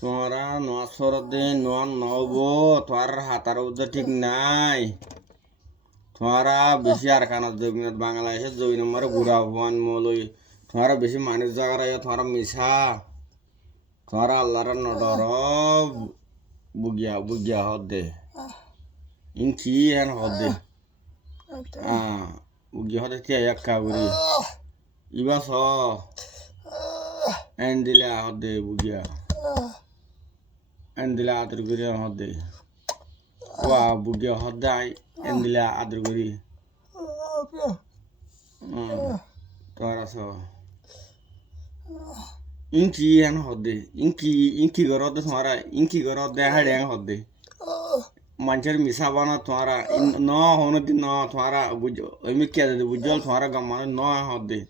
তোমরা নসরদে নন নব তোমার হাতার উদ্যোগ ঠিক নাই তোমরা বেশি আর কানা জমিনত বাংলাদেশের জমি নম্বর ঘুরা হওয়ান মলই তোমরা বেশি মানুষ জায়গা তোমরা মিশা তোমরা আল্লাহর নডর বুগিয়া বুগিয়া হদে ইনকি হেন হদে বুগিয়া হদে তিয়া এক কাবুরি ইবা স এন্দিলা হদে বুগিয়া এন্দিলা আদর করি হদে ওয়া বুগিয়া হদাই এন্দিলা আদর করি তোরা স ইনকি হেন হদে ইনকি গরদে তোমরা ইনকি গরদে হাড়েং হদে মানুষের মিশা বানা তোমরা ন হনো দিন ন তোমরা বুঝ এমনি কে দে বুঝল তোমরা গামান ন হদে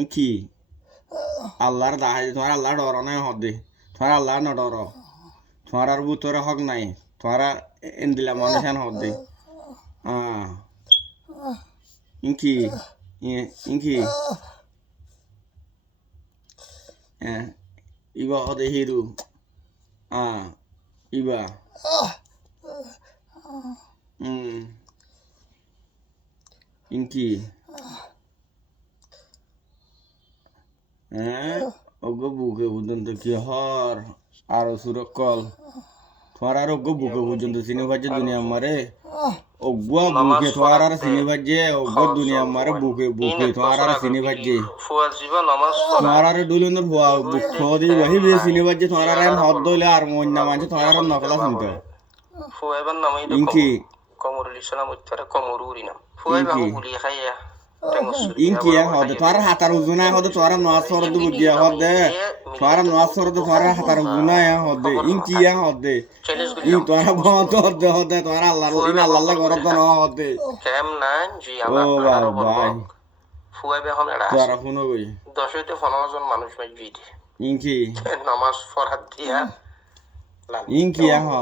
ইনকি আল্লাহর দাহাই তোমরা আল্লাহ ডর নাই হদে তোমরা আল্লাহ ন ডর তোমরার বুতরে হক নাই তোমরা এন্দিলা মানুষ হেন হদে ইনকি ইনকি iba hode hiru iba inki ogo buke budan to ki hor aro surakol thorar ogo buke budan to sini baje dunia mare ogo buke thorar sini baje ogo dunia mare buke thorar sini baje thorar dulun fuwa khodi wahi be sini baje thorar en hod dole ar monna manje thorar nakala sunta fuwa ban namai de inki komurul islam uttara komururi nam fuwa ba guli khaya inki ya hode thorar hatar uzuna hode thorar nasor du bugia hode thorar nasor du thorar hatar uzuna ya hode inki ya hode in thorar bahut hode thorar allah gorod no hode kem nan ji amar bhai fuwa be hom era thorar huno goi 10 হইতে 15 জন মানুষ মসজিদে inki নামাজ পড়া দিয়া inki ya ha